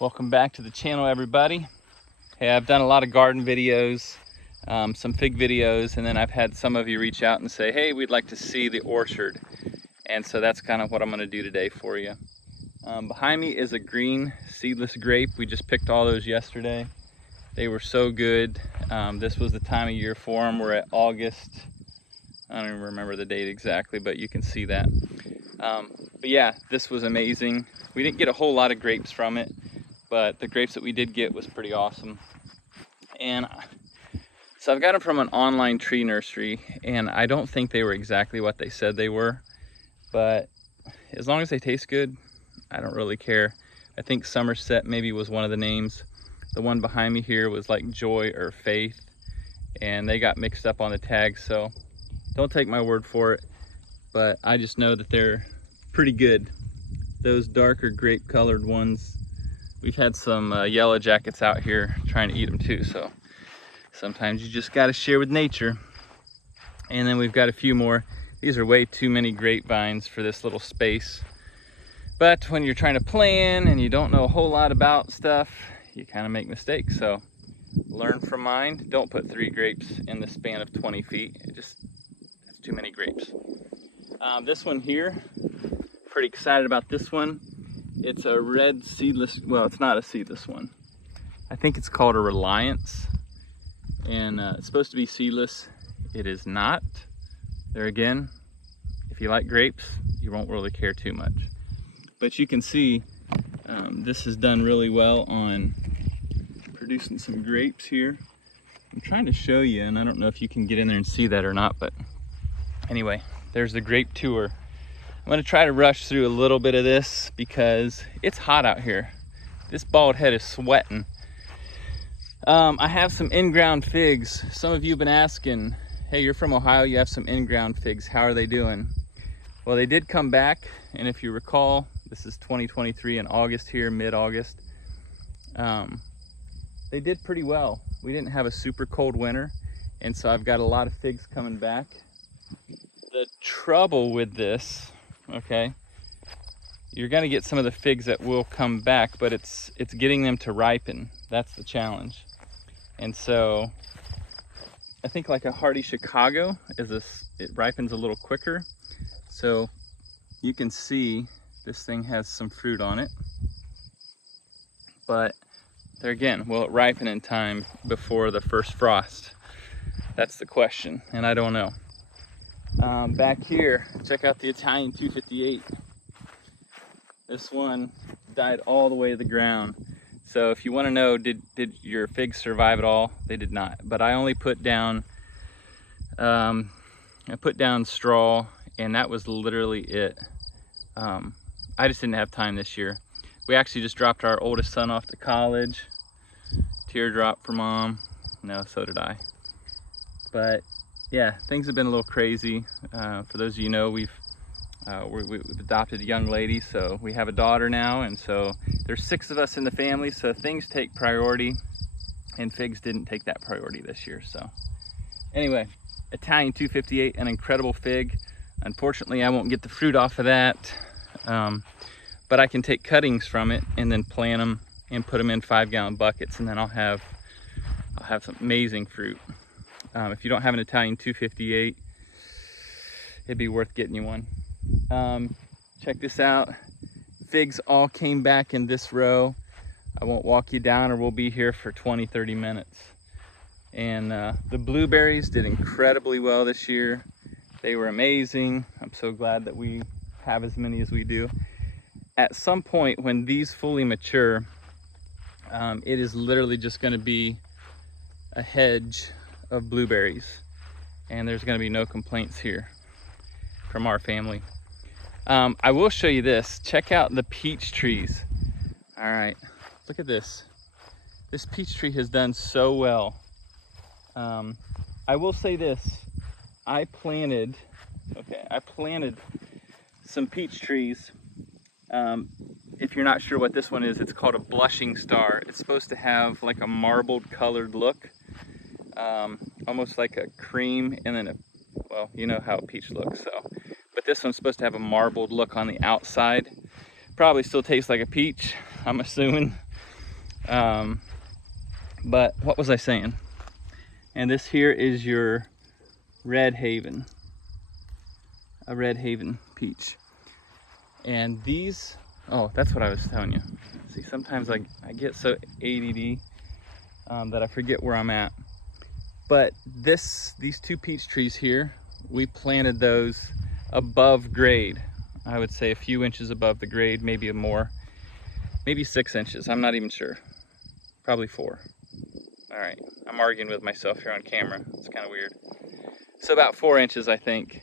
Welcome back to the channel, everybody. Hey, I've done a lot of garden videos, some fig videos, and then I've had some of you reach out and say, hey, we'd like to see the orchard. And so that's kind of what I'm going to do today for you. Behind me is a green seedless grape. We just picked all those yesterday. They were so good. This was the time of year for them. We're at August. I don't even remember the date exactly, but you can see that. But yeah, this was amazing. We didn't get a whole lot of grapes from it, but the grapes that we did get was pretty awesome. And so I've got them from an online tree nursery, and I don't think they were exactly what they said they were, but as long as they taste good, I don't really care. I think Somerset maybe was one of the names. The one behind me here was like Joy or Faith, and they got mixed up on the tag, so don't take my word for it, but I just know that they're pretty good. Those darker grape colored ones, we've had some yellow jackets out here trying to eat them too, so sometimes you just got to share with nature. And then we've got a few more. These are way too many grapevines for this little space, but when you're trying to plan and you don't know a whole lot about stuff, you kind of make mistakes. So learn from mine. Don't put 3 grapes in the span of 20 feet. It's too many grapes. This one here, pretty excited about this one. It's a red seedless, well, it's not a seedless one. I think it's called a Reliance, and it's supposed to be seedless. It is not. There again, if you like grapes, you won't really care too much. But you can see this has done really well on producing some grapes here. I'm trying to show you, and I don't know if you can get in there and see that or not, but anyway, there's the grape tour. I'm gonna try to rush through a little bit of this because it's hot out here. This bald head is sweating. I have some in-ground figs. Some of you have been asking, hey, you're from Ohio, you have some in-ground figs, how are they doing? Well, they did come back, and if you recall, this is 2023 in August here, mid-August. They did pretty well. We didn't have a super cold winter, and so I've got a lot of figs coming back. The trouble with this, okay, you're gonna get some of the figs that will come back, but it's getting them to ripen. That's the challenge. And so I think like a Hardy Chicago it ripens a little quicker. So you can see this thing has some fruit on it, but there again, will it ripen in time before the first frost? That's the question, and I don't know. Back here, check out the Italian 258. This one died all the way to the ground. So if you want to know, did your figs survive at all? They did not. But I only put down, straw, and that was literally it. I just didn't have time this year. We actually just dropped our oldest son off to college. Teardrop for mom. No, so did I. But yeah, things have been a little crazy. For those of you know, we've adopted a young lady, so we have a daughter now, and so there's 6 of us in the family, so things take priority, and figs didn't take that priority this year. So anyway, Italian 258, an incredible fig. Unfortunately, I won't get the fruit off of that, but I can take cuttings from it and then plant them and put them in 5-gallon buckets, and then I'll have some amazing fruit. If you don't have an Italian 258, it'd be worth getting you one. Check this out. Figs all came back in this row. I won't walk you down or we'll be here for 20-30 minutes. And the blueberries did incredibly well this year. They were amazing. I'm so glad that we have as many as we do. At some point when these fully mature, it is literally just going to be a hedge of blueberries, and there's going to be no complaints here from our family. I will show you this. Check out the peach trees. All right, look at this. This peach tree has done so well. I will say this. I planted some peach trees. If you're not sure what this one is, it's called a blushing star. It's supposed to have like a marbled colored look, almost like a cream, and then well, you know how a peach looks. So, but this one's supposed to have a marbled look on the outside. Probably still tastes like a peach, I'm assuming. But what was I saying? And this here is your Red Haven, a Red Haven peach. And these, oh, that's what I was telling you. See, sometimes I get so ADD that I forget where I'm at. But these two peach trees here, we planted those above grade. I would say a few inches above the grade, maybe more, maybe 6 inches. I'm not even sure. Probably 4. All right, I'm arguing with myself here on camera. It's kind of weird. So about 4 inches, I think.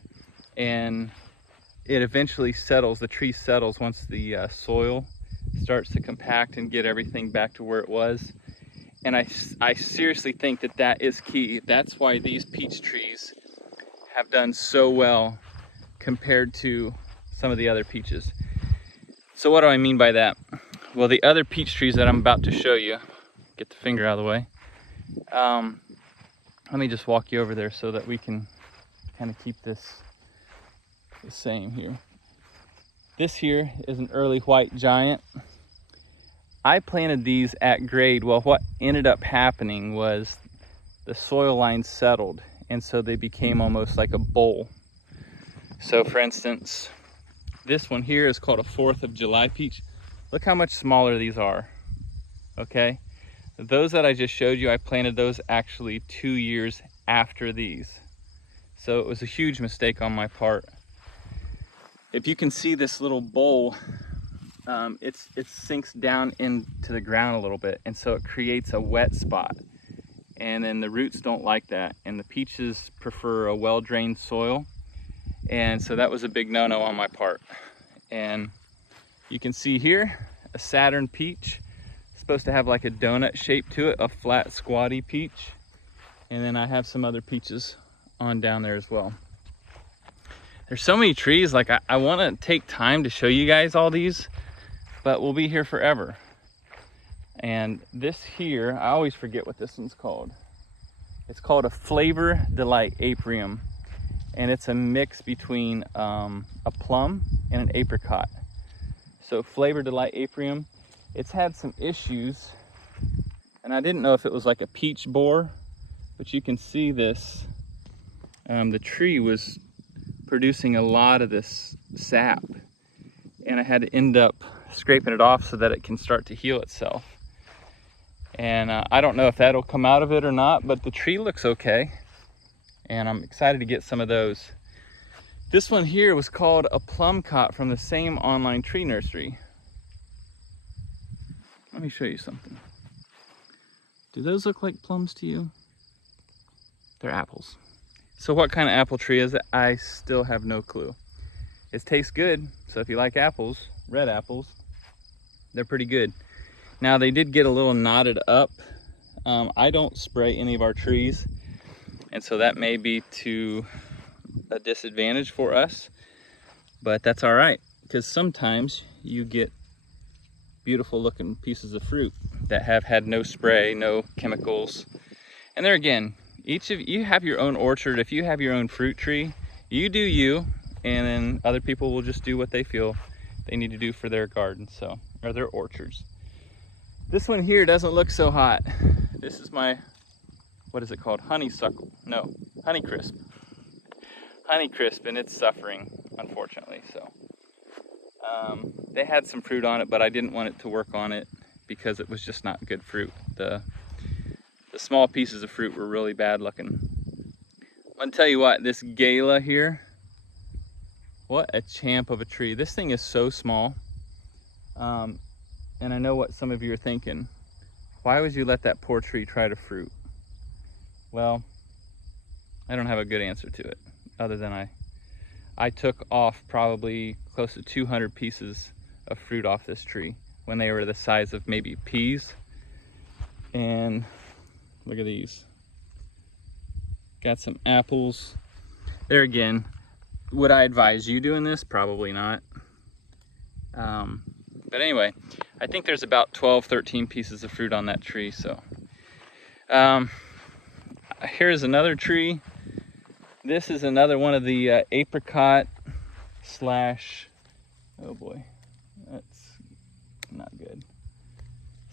And it eventually settles, the tree settles once the soil starts to compact and get everything back to where it was. And I seriously think that that is key. That's why these peach trees have done so well compared to some of the other peaches. So what do I mean by that? Well, the other peach trees that I'm about to show you, get the finger out of the way. Let me just walk you over there so that we can kind of keep this the same here. This here is an early white giant. I planted these at grade. Well, what ended up happening was the soil line settled, and so they became almost like a bowl. So for instance, this one here is called a 4th of July peach. Look how much smaller these are, okay? Those that I just showed you, I planted those actually 2 years after these. So it was a huge mistake on my part. If you can see this little bowl, it sinks down into the ground a little bit, and so it creates a wet spot. And then the roots don't like that, and the peaches prefer a well-drained soil. And so that was a big no-no on my part. And you can see here, a Saturn peach. Supposed to have like a donut shape to it, a flat squatty peach. And then I have some other peaches on down there as well. There's so many trees, like I want to take time to show you guys all these, but we'll be here forever. And this here, I always forget what this one's called. It's called a Flavor Delight Apium, and it's a mix between a plum and an apricot. So Flavor Delight Apium, it's had some issues, and I didn't know if it was like a peach borer, but you can see this. The tree was producing a lot of this sap, and I had to end up scraping it off so that it can start to heal itself. And I don't know if that'll come out of it or not, but the tree looks okay, and I'm excited to get some of those. This one here was called a plum cot from the same online tree nursery. Let me show you something. Do those look like plums to you? They're apples. So what kind of apple tree is it? I still have no clue. It tastes good, so if you like apples, red apples, they're pretty good. Now they did get a little knotted up. I don't spray any of our trees, and so that may be to a disadvantage for us, but that's all right, because sometimes you get beautiful looking pieces of fruit that have had no spray, no chemicals. And there again, each of you have your own orchard. If you have your own fruit tree, you do you, and then other people will just do what they feel they need to do for their garden, so, or their orchards. This one here doesn't look so hot. This is my, what is it called? Honeysuckle, no, Honeycrisp. Honeycrisp, and it's suffering, unfortunately, so. They had some fruit on it, but I didn't want it to work on it because it was just not good fruit. The small pieces of fruit were really bad looking. I'm gonna tell you what, this Gala here, what a champ of a tree. This thing is so small. And I know what some of you are thinking. Why would you let that poor tree try to fruit? Well, I don't have a good answer to it, other than I took off probably close to 200 pieces of fruit off this tree when they were the size of maybe peas. And look at these. Got some apples. There again, would I advise you doing this? Probably not. But anyway, I think there's about 12, 13 pieces of fruit on that tree. So here's another tree. This is another one of the apricot slash, oh boy, that's not good.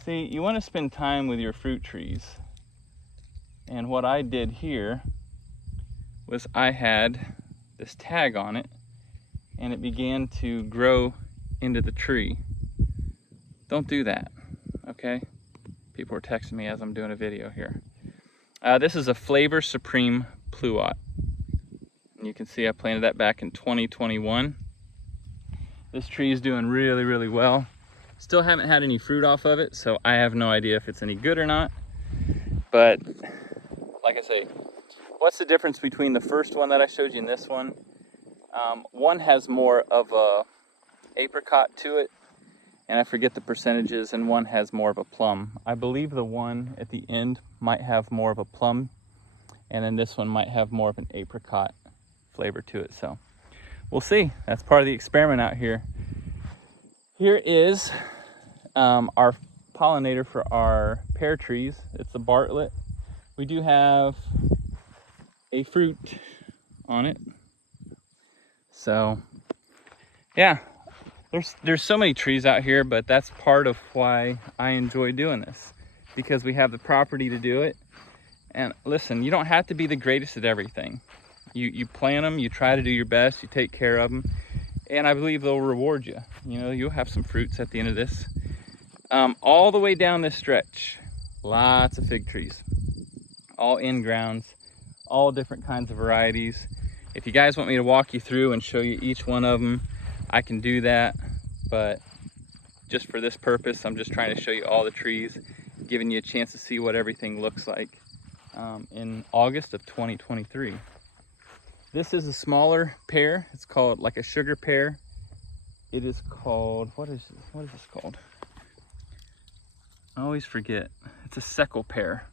See, you want to spend time with your fruit trees. And what I did here was I had this tag on it, and it began to grow into the tree. Don't do that, okay? People are texting me as I'm doing a video here. This is a Flavor Supreme Pluot. And you can see I planted that back in 2021. This tree is doing really, really well. Still haven't had any fruit off of it, so I have no idea if it's any good or not. But like I say, what's the difference between the first one that I showed you and this one? One has more of a apricot to it, and I forget the percentages, and one has more of a plum. I believe the one at the end might have more of a plum, and then this one might have more of an apricot flavor to it. So we'll see. That's part of the experiment out here. Here is our pollinator for our pear trees. It's the Bartlett. We do have a fruit on it. So yeah, there's so many trees out here, but that's part of why I enjoy doing this, because we have the property to do it. And listen, you don't have to be the greatest at everything. You plant them, you try to do your best, you take care of them, and I believe they'll reward you. You know, you'll have some fruits at the end of this. All the way down this stretch, lots of fig trees, all in grounds, all different kinds of varieties. If you guys want me to walk you through and show you each one of them, I can do that, but just for this purpose, I'm just trying to show you all the trees, giving you a chance to see what everything looks like in August of 2023. This is a smaller pear. It's called like a sugar pear. It is called, what is this called? I always forget. It's a Seckel pear.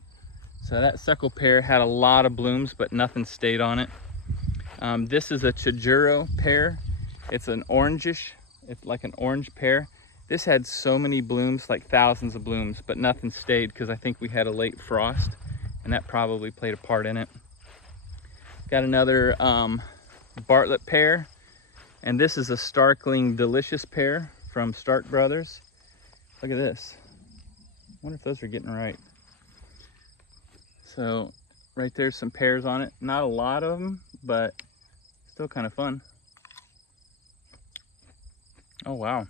So that Seckel pear had a lot of blooms, but nothing stayed on it. This is a Chijuro pear. It's an orangish, it's like an orange pear. This had so many blooms, like thousands of blooms, but nothing stayed because I think we had a late frost, and that probably played a part in it. Got another Bartlett pear, and this is a Starkling Delicious pear from Stark Brothers. Look at this. I wonder if those are getting ripe. So right there's some pears on it. Not a lot of them, but still kind of fun. Oh wow,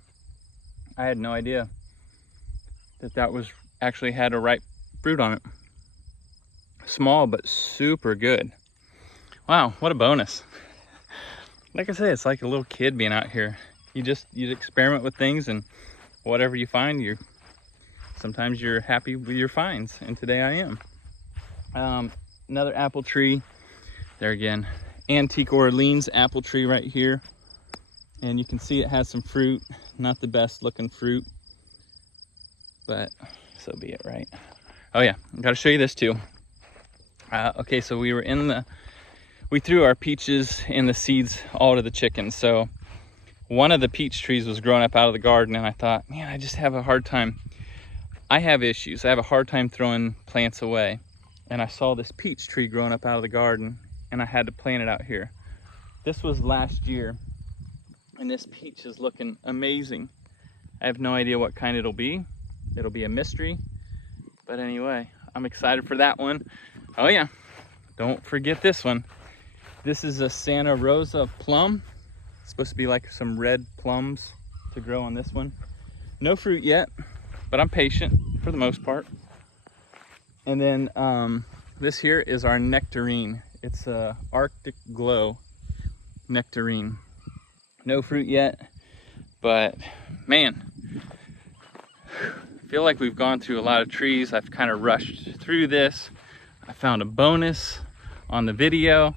I had no idea that was actually had a ripe fruit on it. Small but super good. Wow, what a bonus. Like I say, it's like a little kid being out here. You experiment with things, and whatever you find, sometimes you're happy with your finds, and today I am. Another apple tree. There again, Antique Orleans apple tree right here. And you can see it has some fruit. Not the best looking fruit, but so be it, right? Oh yeah, I gotta show you this too. Okay, so we threw our peaches and the seeds all to the chickens. So one of the peach trees was growing up out of the garden, and I thought, man, I just have a hard time. I have issues. I have a hard time throwing plants away. And I saw this peach tree growing up out of the garden, and I had to plant it out here. This was last year, and this peach is looking amazing. I have no idea what kind it'll be. It'll be a mystery. But anyway, I'm excited for that one. Oh yeah, don't forget this one. This is a Santa Rosa plum. It's supposed to be like some red plums to grow on this one. No fruit yet, but I'm patient for the most part. And then this here is our nectarine. It's a Arctic Glow nectarine. No fruit yet, but man, I feel like we've gone through a lot of trees. I've kind of rushed through this. I found a bonus on the video.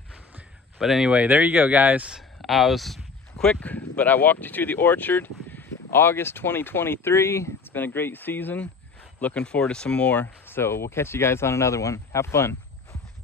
But anyway, there you go, guys. I was quick, but I walked you through the orchard. August 2023. It's been a great season. Looking forward to some more. So we'll catch you guys on another one. Have fun.